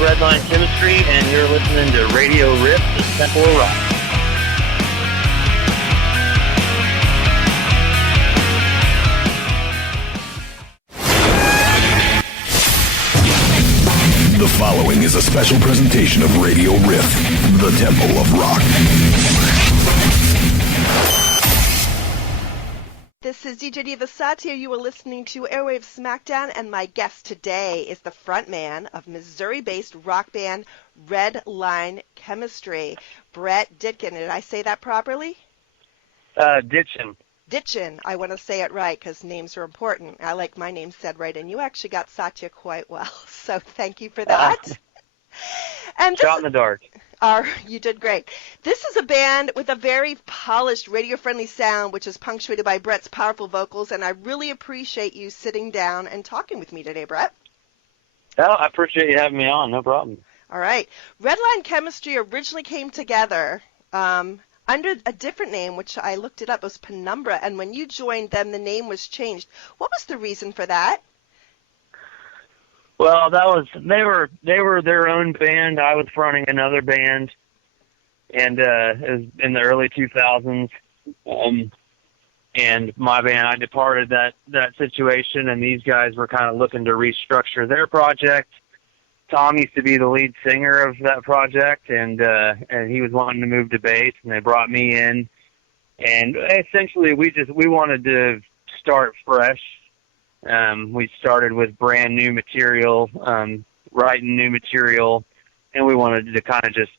Redline Chemistry, and you're listening to Radio Riff, the Temple of Rock. The following is a special presentation of Radio Riff, the Temple of Rock. This is DJ Diva Satya. You are listening to Airwave Smackdown, and my guest today is the frontman of Missouri-based rock band Redline Chemistry, Brett Ditgen. Did I say that properly? Ditgen. Ditgen. I want to say it right because names are important. I like my name said right, and you actually got Satya quite well, so thank you for that. And Shot in the dark. You did great. This is a band with a very polished, radio-friendly sound, which is punctuated by Brett's powerful vocals, and I really appreciate you sitting down and talking with me today, Brett. Oh, I appreciate you having me on. No problem. All right. Redline Chemistry originally came together under a different name, which I looked it up. It was Penumbra, and when you joined them, the name was changed. What was the reason for that? Well, they were their own band. I was fronting another band, and it was in the early 2000s. And my band, I departed that situation, and these guys were kind of looking to restructure their project. Tom used to be the lead singer of that project, and he was wanting to move to bass, and they brought me in. And essentially, we wanted to start fresh. We started with brand new material, writing new material, and we wanted to kind of just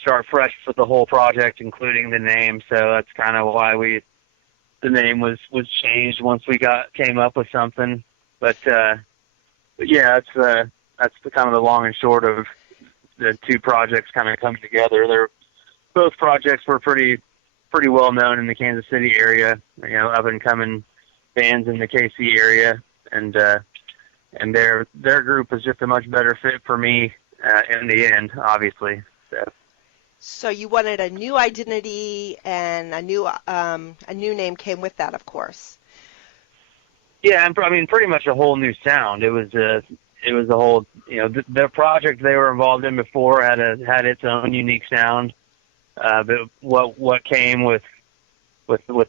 start fresh for the whole project, including the name. So that's kind of why the name was changed once we came up with something. But yeah, that's the kind of the long and short of the two projects kind of coming together. Both projects were pretty well known in the Kansas City area, up and coming bands in the KC area, and their group was just a much better fit for me in the end, obviously. So you wanted a new identity, and a new name came with that, of course. Yeah, and I mean pretty much a whole new sound. It was a whole, the project they were involved in before had its own unique sound, but what came with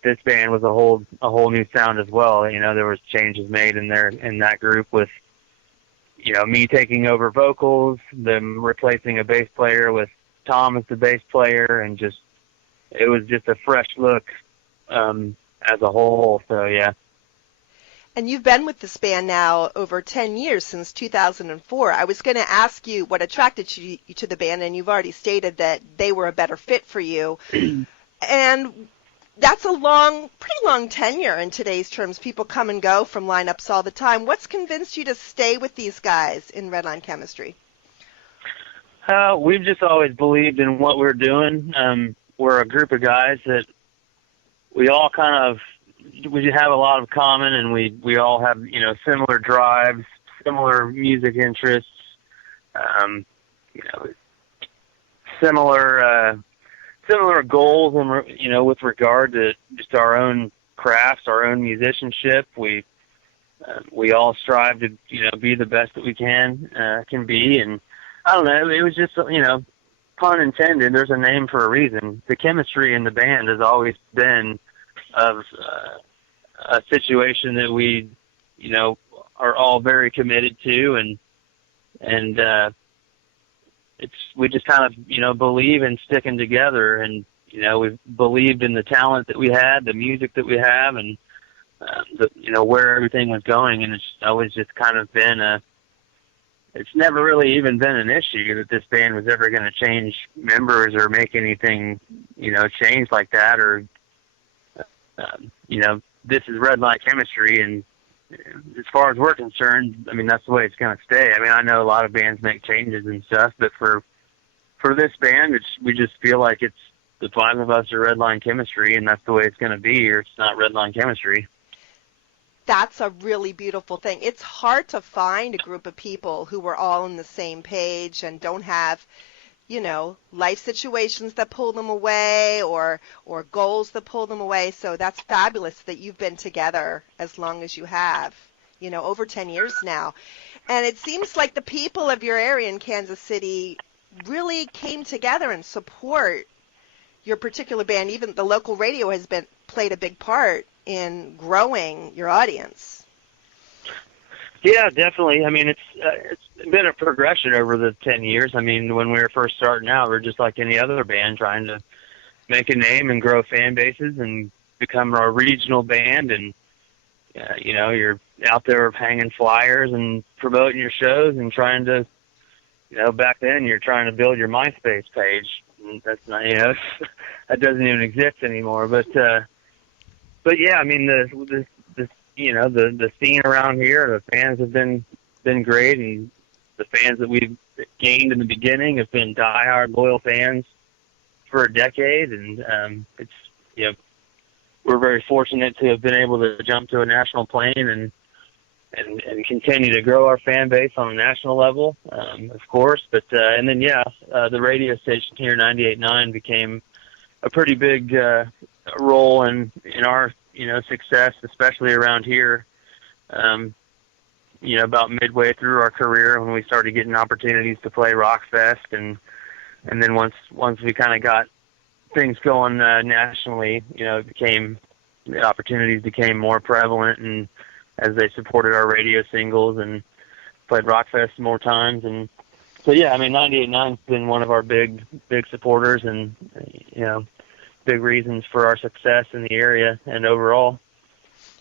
this band was a whole new sound as well. There was changes made in that group with, me taking over vocals, them replacing a bass player with Tom as the bass player, and it was just a fresh look as a whole. So yeah. And you've been with this band now over 10 years, since 2004. I was going to ask you what attracted you to the band, and you've already stated that they were a better fit for you. And that's pretty long tenure in today's terms. People come and go from lineups all the time. What's convinced you to stay with these guys in Redline Chemistry? We've just always believed in what we're doing. We're a group of guys that we all we have a lot of common, and we all have, similar drives, similar music interests, similar goals, and with regard to just our own crafts, our own musicianship. We all strive to be the best that we can be, and I don't know. It was just pun intended. There's a name for a reason. The chemistry in the band has always been of a situation that we are all very committed to, and we just kind of believe in sticking together, and we've believed in the talent that we had, the music that we have, and where everything was going, and it's always just kind of been it's never really even been an issue that this band was ever going to change members or make anything change like that, or this is Redline Chemistry, and as far as we're concerned, I mean, that's the way it's going to stay. I mean, I know a lot of bands make changes and stuff, but for this band, we just feel like it's the five of us are Redline Chemistry, and that's the way it's going to be, or it's not Redline Chemistry. That's a really beautiful thing. It's hard to find a group of people who are all on the same page and don't have, life situations that pull them away or goals that pull them away. So that's fabulous that you've been together as long as you have. over 10 years now. And it seems like the people of your area in Kansas City really came together and support your particular band. Even the local radio has played a big part in growing your audience. Yeah, definitely. I mean, it's been a progression over the 10 years. I mean, when we were first starting out, we were just like any other band trying to make a name and grow fan bases and become a regional band. And, you're out there hanging flyers and promoting your shows and trying to, back then you're trying to build your MySpace page. And that's not, that doesn't even exist anymore. But yeah, I mean, the scene around here, the fans have been great, and the fans that we've gained in the beginning have been diehard loyal fans for a decade, and we're very fortunate to have been able to jump to a national plane and continue to grow our fan base on a national level, of course. But and then the radio station here, 98.9, became a pretty big role in our success, especially around here. About midway through our career when we started getting opportunities to play Rockfest, and then once we kind of got things going nationally, the opportunities became more prevalent, and as they supported our radio singles and played Rockfest more times. And so, yeah, I mean, 98.9's been one of our big supporters, and big reasons for our success in the area and overall.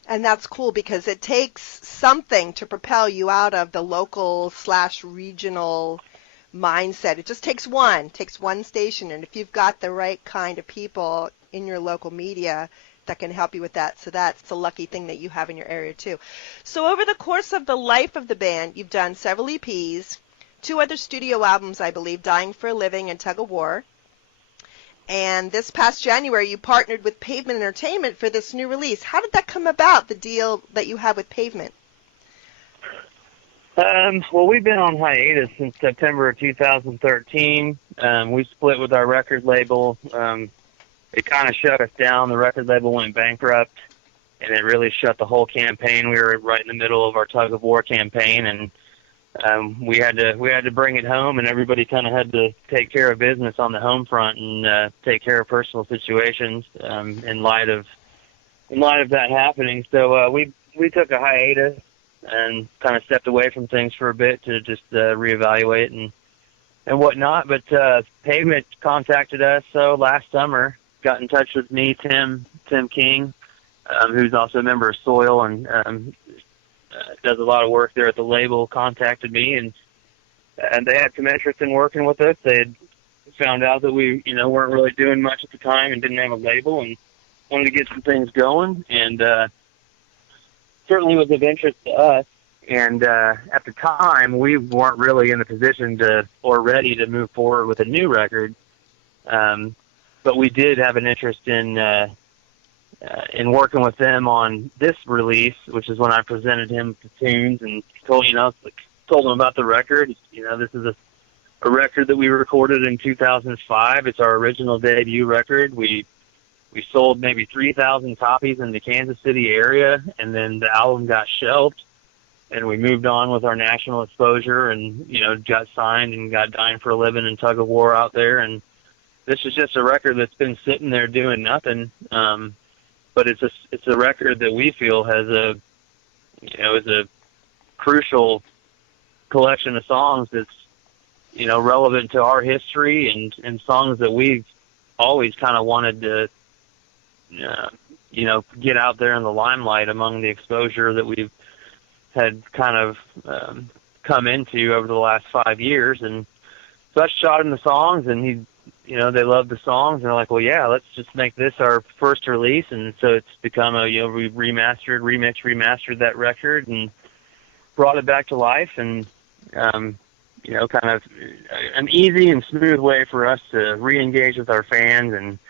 And that's cool because it takes something to propel you out of the local/regional mindset. It just takes one station, and if you've got the right kind of people in your local media that can help you with that, so that's a lucky thing that you have in your area too. So over the course of the life of the band, you've done several EPs, 2 other studio albums, I believe, Dying for a Living and Tug of War. And this past January, you partnered with Pavement Entertainment for this new release. How did that come about, the deal that you have with Pavement? Well, we've been on hiatus since September of 2013. We split with our record label. It kind of shut us down. The record label went bankrupt, and it really shut the whole campaign. We were right in the middle of our Tug of War campaign, and we had to bring it home, and everybody kind of had to take care of business on the home front and take care of personal situations in light of that happening. So we took a hiatus and kind of stepped away from things for a bit to just reevaluate and whatnot. But Pavement contacted us last summer, got in touch with me, Tim King, who's also a member of Soil and does a lot of work there at the label, contacted me, and they had some interest in working with us. They had found out that we, weren't really doing much at the time and didn't have a label and wanted to get some things going, and certainly was of interest to us. And at the time, we weren't really in the position or ready to move forward with a new record, but we did have an interest in working with them on this release, which is when I presented him the tunes and told him about the record. This is a record that we recorded in 2005. It's our original debut record. We sold maybe 3,000 copies in the Kansas City area, and then the album got shelved, and we moved on with our national exposure and, got signed and got Dying for a Living and Tug of War out there. And this is just a record that's been sitting there doing nothing. But it's a record that we feel has is a crucial collection of songs that's, relevant to our history and songs that we've always kind of wanted to, get out there in the limelight among the exposure that we've had kind of come into over the last 5 years. And so I shot him the songs, and they loved the songs, and they're like, well, yeah, let's just make this our first release. And so it's become we remastered that record and brought it back to life, and kind of an easy and smooth way for us to re-engage with our fans and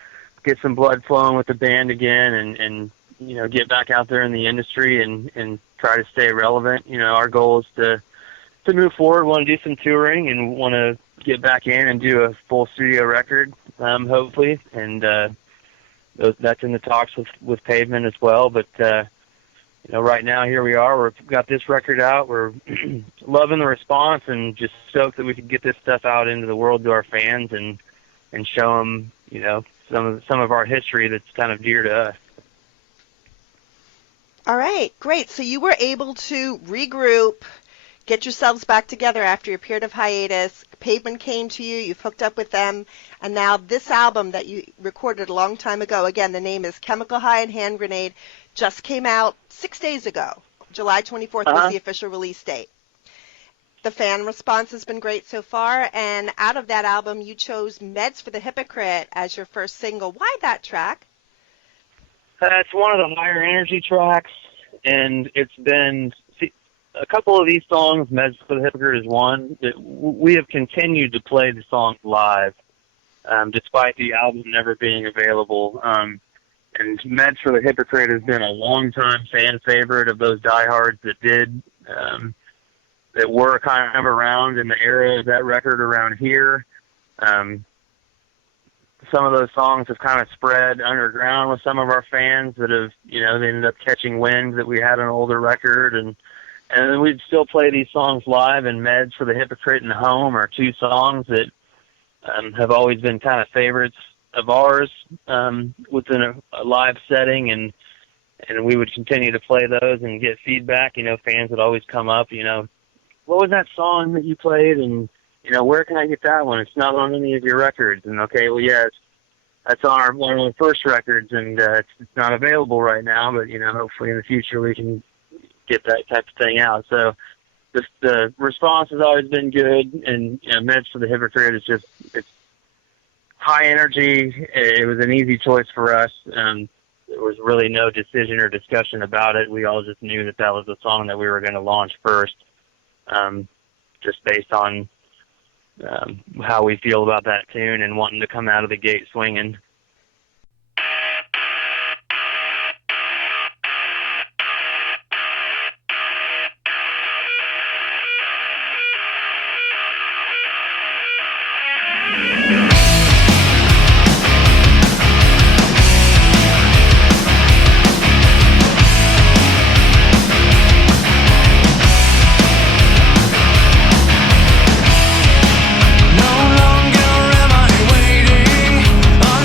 get some blood flowing with the band again, and get back out there in the industry and try to stay relevant. Our goal is to move forward, want to do some touring, and want to get back in and do a full studio record, hopefully, and that's in the talks with Pavement as well. But right now here we are. We've got this record out. We're loving the response and just stoked that we could get this stuff out into the world to our fans and show them, some of our history that's kind of dear to us. All right, great. So you were able to regroup, get yourselves back together after your period of hiatus. Pavement came to you, you've hooked up with them, and now this album that you recorded a long time ago, again, the name is Chemical High and Hand Grenade, just came out 6 days ago. July 24th was the official release date. The fan response has been great so far, and out of that album, you chose Meds for the Hypocrite as your first single. Why that track? It's one of the higher energy tracks, and it's been a couple of these songs. Meds for the Hypocrite is one. We have continued to play the songs live, despite the album never being available. And Meds for the Hypocrite has been a long-time fan favorite of those diehards that were kind of around in the era of that record around here. Some of those songs have kind of spread underground with some of our fans that have, they ended up catching wind that we had an older record, and we'd still play these songs live. And Meds for the Hypocrite and Home are two songs that have always been kind of favorites of ours within a live setting, and we would continue to play those and get feedback. Fans would always come up, what was that song that you played, and where can I get that one? It's not on any of your records. And okay, well, yeah, that's on one of the first records, and it's not available right now, but hopefully in the future we can get that type of thing out. So the response has always been good, and Meds for the Hypocrite it's high energy. It was an easy choice for us. There was really no decision or discussion about it. We all just knew that was the song that we were going to launch first, just based on how we feel about that tune and wanting to come out of the gate swinging. No longer am I waiting on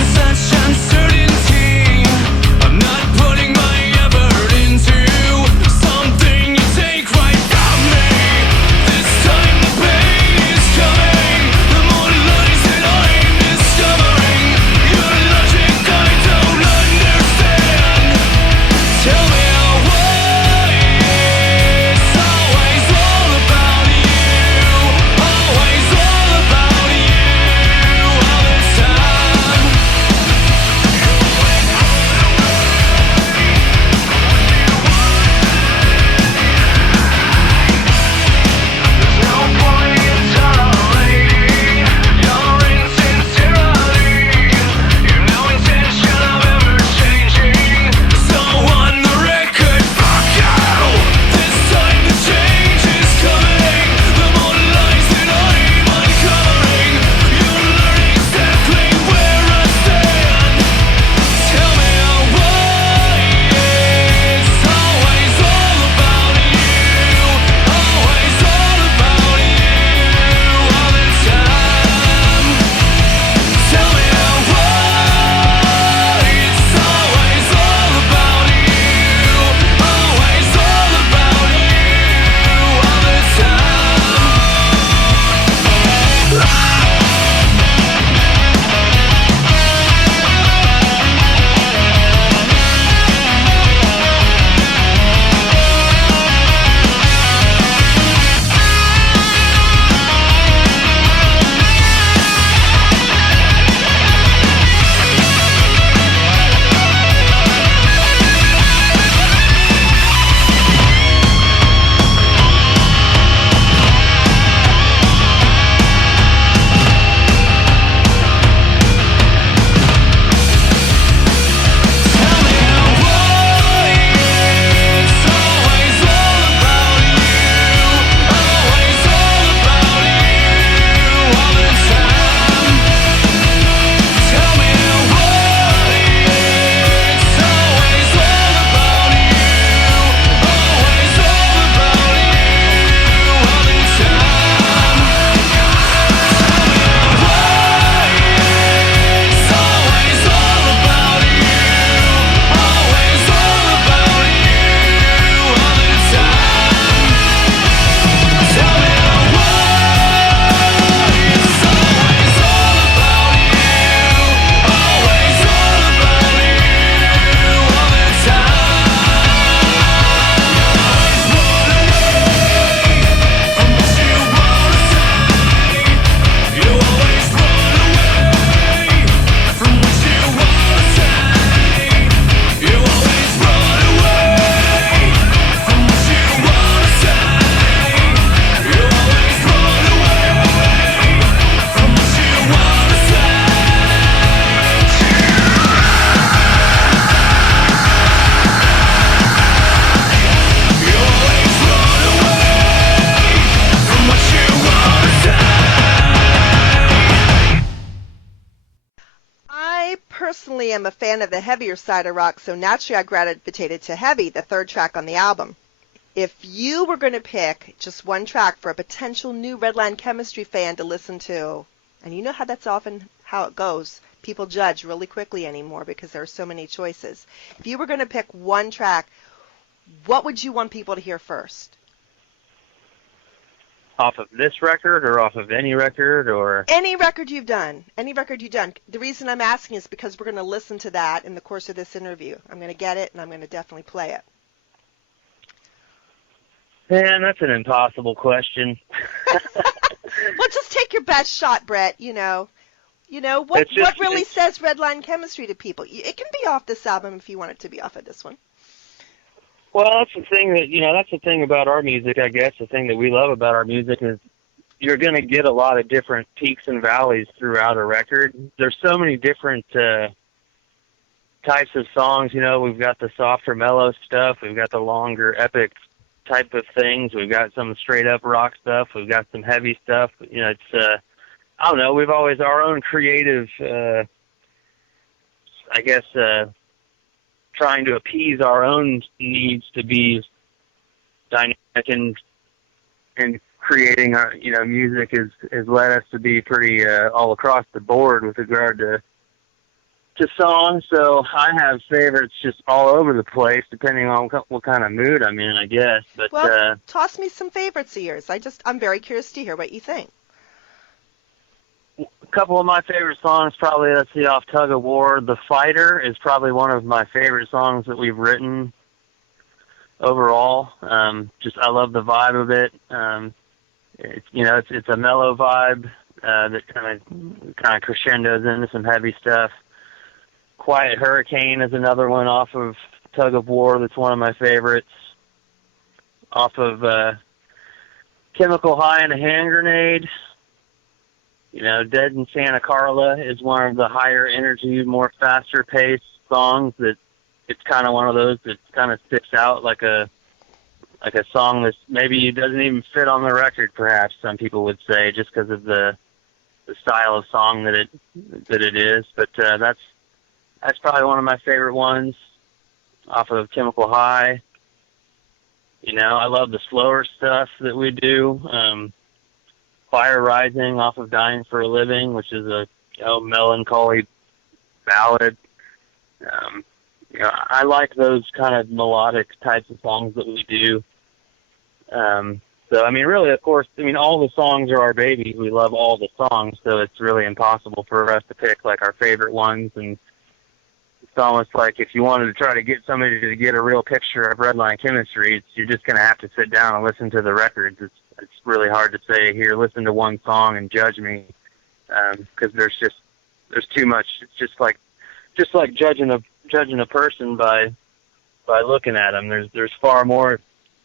normally am a fan of the heavier side of rock, so naturally I gravitated to Heavy, the third track on the album. If you were going to pick just one track for a potential new Redline Chemistry fan to listen to, and you know how that's often how it goes, people judge really quickly anymore because there are so many choices. If you were going to pick one track, what would you want people to hear first? Off of this record or off of any record or? Any record you've done. Any record you've done. The reason I'm asking is because we're going to listen to that in the course of this interview. I'm going to get it, and I'm going to definitely play it. Man, that's an impossible question. Well, just take your best shot, Brett. What really says Redline Chemistry to people? It can be off this album if you want it to be off of this one. Well, that's the thing that's the thing about our music, I guess. The thing that we love about our music is you're going to get a lot of different peaks and valleys throughout a record. There's so many different types of songs. We've got the softer, mellow stuff. We've got the longer, epic type of things. We've got some straight up rock stuff. We've got some heavy stuff. It's I don't know. We've always our own creative, trying to appease our own needs to be dynamic and creating our music has led us to be pretty all across the board with regard to songs. So I have favorites just all over the place depending on what kind of mood I'm in, I guess. But toss me some favorites of yours. I'm very curious to hear what you think. A couple of my favorite songs, probably, let's see, off Tug of War, The Fighter is probably one of my favorite songs that we've written overall. I love the vibe of it. It's a mellow vibe that kind of crescendos into some heavy stuff. Quiet Hurricane is another one off of Tug of War that's one of my favorites. Off of Chemical High and a Hand Grenade. Dead in Santa Carla is one of the higher energy, more faster paced songs that it's kind of one of those that kind of sticks out like a song that maybe doesn't even fit on the record, perhaps some people would say, just because of the style of song that it is. But that's probably one of my favorite ones off of Chemical High. I love the slower stuff that we do. Fire Rising off of Dying for a Living, which is a melancholy ballad. I like those kind of melodic types of songs that we do. Really, of course, all the songs are our baby. We love all the songs, so it's really impossible for us to pick like our favorite ones. And it's almost like if you wanted to try to get somebody to get a real picture of Redline Chemistry, you're just going to have to sit down and listen to the records. It's really hard to say, here, listen to one song and judge me, because there's too much. It's just like judging a person by looking at them. There's far more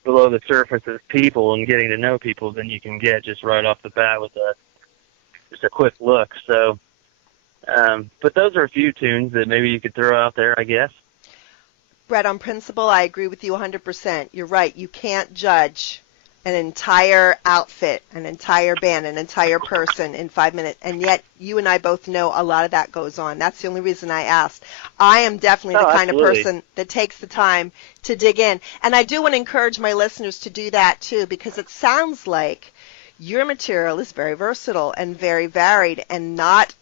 below the surface of people and getting to know people than you can get just right off the bat with just a quick look. So, but those are a few tunes that maybe you could throw out there, I guess. Brett, on principle, I agree with you 100%. You're right. You can't judge an entire outfit, an entire band, an entire person in 5 minutes, and yet you and I both know a lot of that goes on. That's the only reason I asked. I am definitely the kind of person that takes the time to dig in, and I do want to encourage my listeners to do that too, because it sounds like your material is very versatile and very varied and not,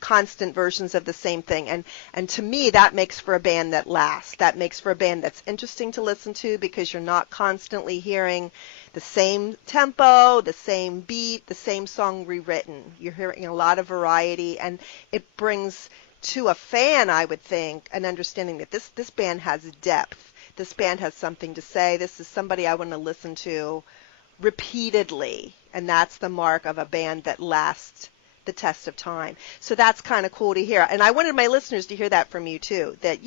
constant versions of the same thing. And to me, that makes for a band that lasts. That makes for a band that's interesting to listen to because you're not constantly hearing the same tempo, the same beat, the same song rewritten. You're hearing a lot of variety, and it brings to a fan, I would think, an understanding that this band has depth. This band has something to say. This is somebody I want to listen to repeatedly, and that's the mark of a band that lasts the test of time. So that's kind of cool to hear. And I wanted my listeners to hear that from you too, that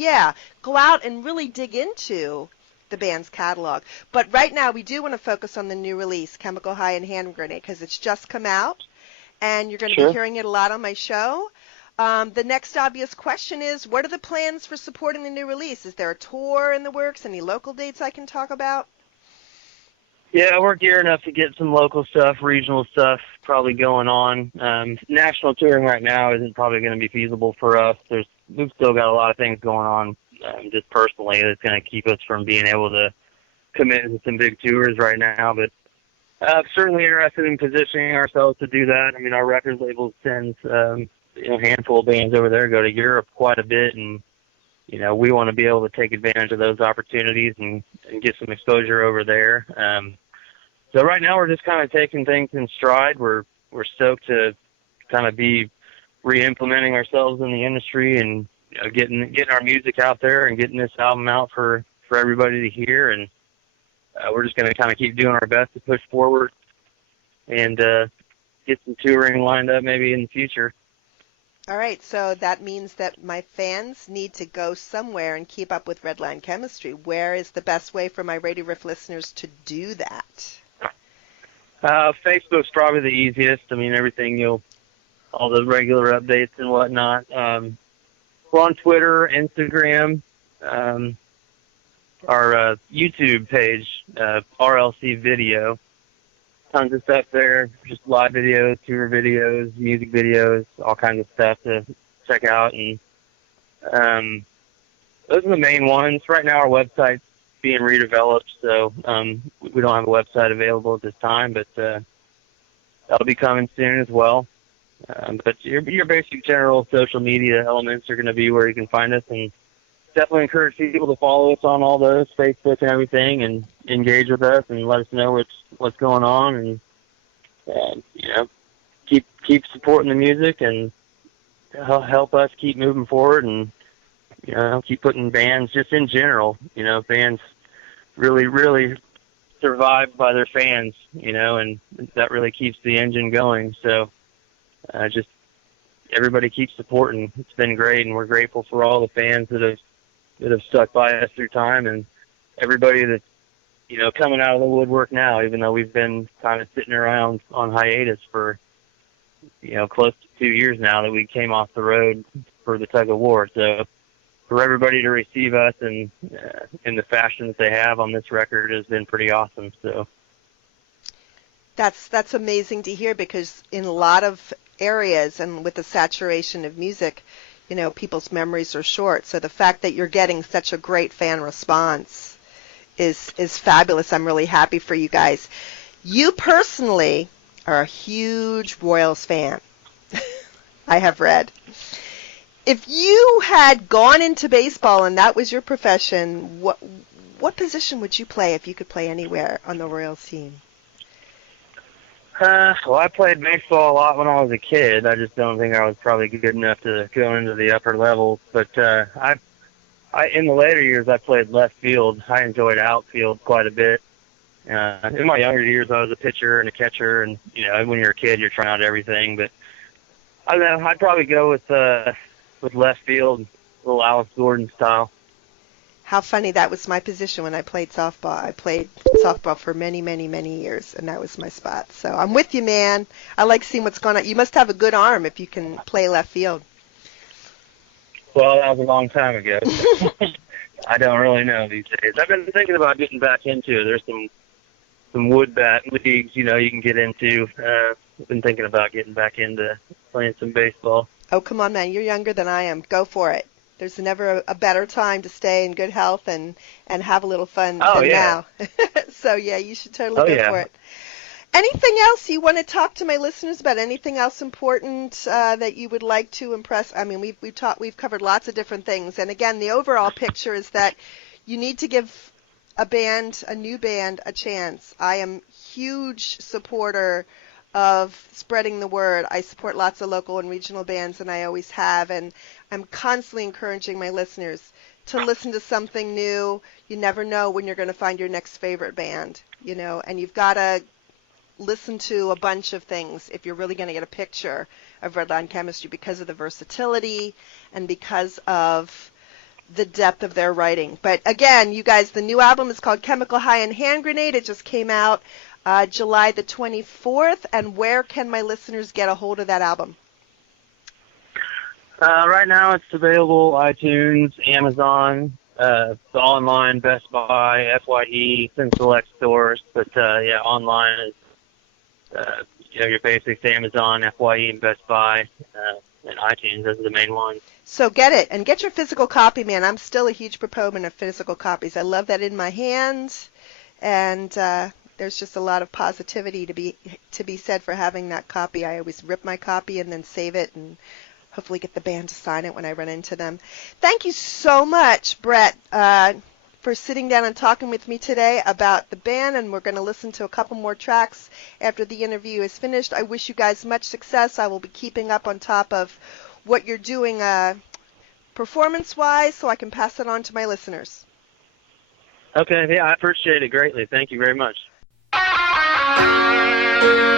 go out and really dig into the band's catalog. But right now we do want to focus on the new release, Chemical High and Hand Grenade, because it's just come out and you're going to be hearing it a lot on my show. The next obvious question is, what are the plans for supporting the new release? Is there a tour in the works? Any local dates I can talk about? Yeah, we're gearing up to get some local stuff, regional stuff probably going on. National touring right now isn't probably going to be feasible for us. There's we've still got a lot of things going on just personally that's going to keep us from being able to commit to some big tours right now. But certainly interested in positioning ourselves to do that. I mean, our record label sends a handful of bands over there, go to Europe quite a bit, and we want to be able to take advantage of those opportunities and get some exposure over there. So right now we're just kind of taking things in stride. We're stoked to kind of be re-implementing ourselves in the industry and getting our music out there and getting this album out for everybody to hear. And we're just going to kind of keep doing our best to push forward and get some touring lined up maybe in the future. All right, so that means that my fans need to go somewhere and keep up with Redline Chemistry. Where is the best way for my Radio Riff listeners to do that? Facebook's probably the easiest. I mean, all the regular updates and whatnot. We're on Twitter, Instagram, our YouTube page, RLC Video. Tons of stuff there, just live videos, tour videos, music videos, all kinds of stuff to check out. And those are the main ones. Right now our website's being redeveloped, so we don't have a website available at this time, but that'll be coming soon as well. But your basic general social media elements are going to be where you can find us, and definitely encourage people to follow us on all those, Facebook and everything, and engage with us and let us know what's going on, and keep supporting the music and help us keep moving forward, and keep putting bands just in general. Bands really survive by their fans, and that really keeps the engine going. So just everybody keeps supporting. It's been great, and we're grateful for all the fans that have stuck by us through time, and everybody that's coming out of the woodwork now, even though we've been kind of sitting around on hiatus for close to 2 years now that we came off the road for the Tug of War. So for everybody to receive us in the fashion that they have on this record has been pretty awesome. So that's amazing to hear, because in a lot of areas and with the saturation of music, people's memories are short. So the fact that you're getting such a great fan response is fabulous. I'm really happy for you guys. You personally are a huge Royals fan. I have read. If you had gone into baseball and that was your profession, what position would you play if you could play anywhere on the Royals team? Well, I played baseball a lot when I was a kid. I just don't think I was probably good enough to go into the upper levels. But I in the later years, I played left field. I enjoyed outfield quite a bit. In my younger years, I was a pitcher and a catcher, and when you're a kid, you're trying out everything. But I don't know, I'd probably go with left field, little Alice Gordon style. How funny, that was my position when I played softball. I played softball for many, many, many years, and that was my spot. So I'm with you, man. I like seeing what's going on. You must have a good arm if you can play left field. Well, that was a long time ago. I don't really know these days. I've been thinking about getting back into it. There's some wood bat leagues, you can get into. I've been thinking about getting back into playing some baseball. Oh, come on, man. You're younger than I am. Go for it. There's never a better time to stay in good health and have a little fun than now. So, yeah, you should totally go for it. Anything else you want to talk to my listeners about? Anything else important that you would like to impress? I mean, we've covered lots of different things. And, again, the overall picture is that you need to give a new band, a chance. I am huge supporter of spreading the word. I support lots of local and regional bands, and I always have, and I'm constantly encouraging my listeners to listen to something new. You never know when you're going to find your next favorite band, and you've got to listen to a bunch of things if you're really going to get a picture of Redline Chemistry, because of the versatility and because of the depth of their writing. But again, you guys, the new album is called Chemical High and Hand Grenade. It just came out July the 24th. And where can my listeners get a hold of that album? Right now it's available iTunes, Amazon, the online, Best Buy, FYE, some select stores. But online is your basics, Amazon, FYE, and Best Buy, and iTunes. Those are the main ones. So get it, and get your physical copy, man. I'm still a huge proponent of physical copies. I love that in my hands, and there's just a lot of positivity to be said for having that copy. I always rip my copy and then save it and hopefully get the band to sign it when I run into them. Thank you so much, Brett, for sitting down and talking with me today about the band, and we're going to listen to a couple more tracks after the interview is finished. I wish you guys much success. I will be keeping up on top of what you're doing performance-wise so I can pass it on to my listeners. Okay, yeah, I appreciate it greatly. Thank you very much. Thank you.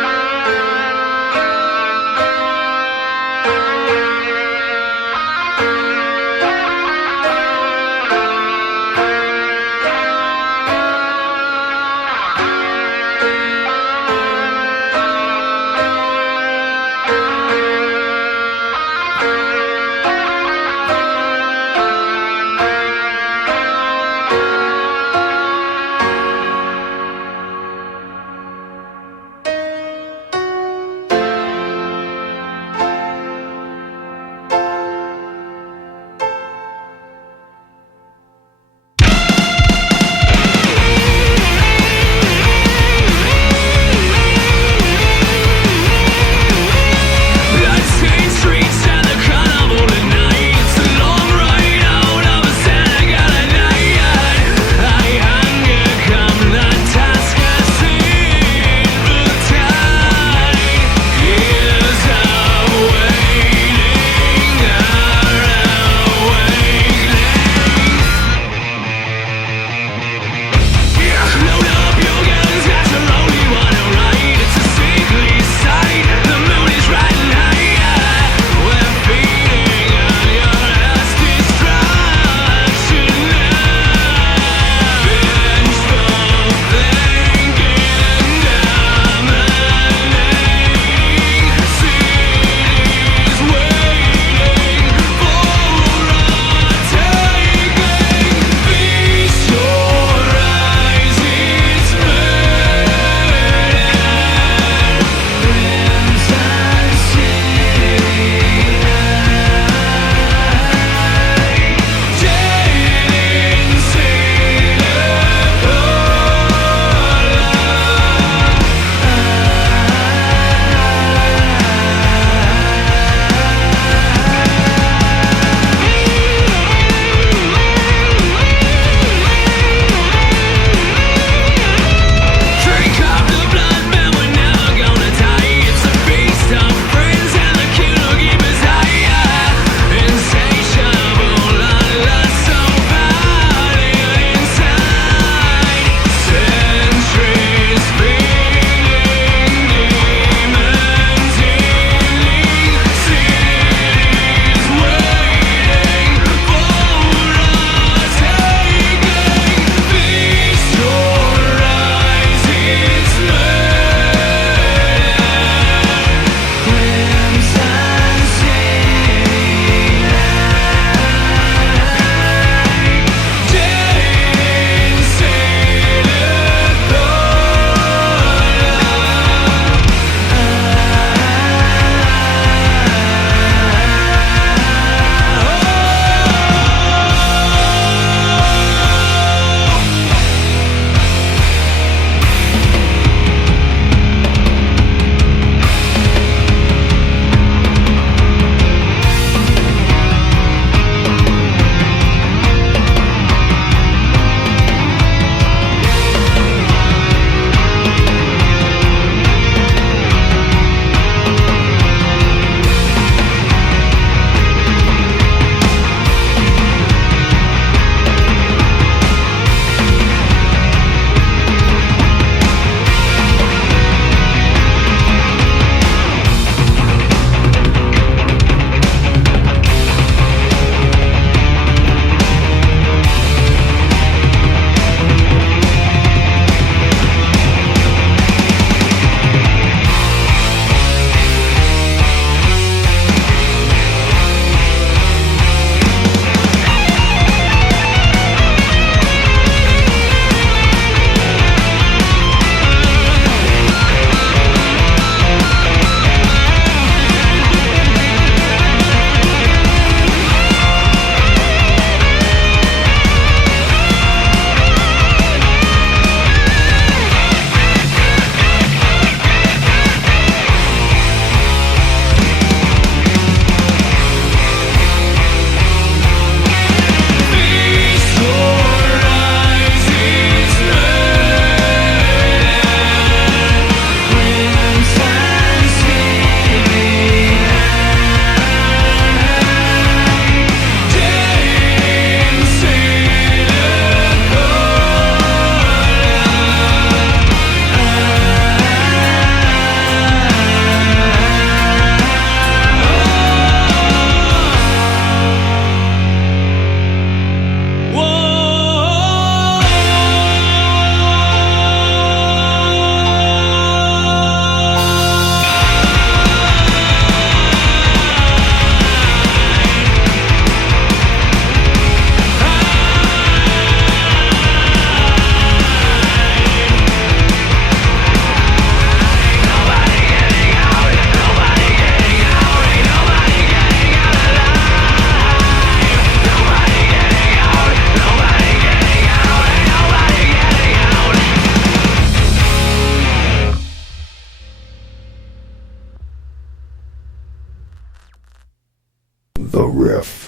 Riff.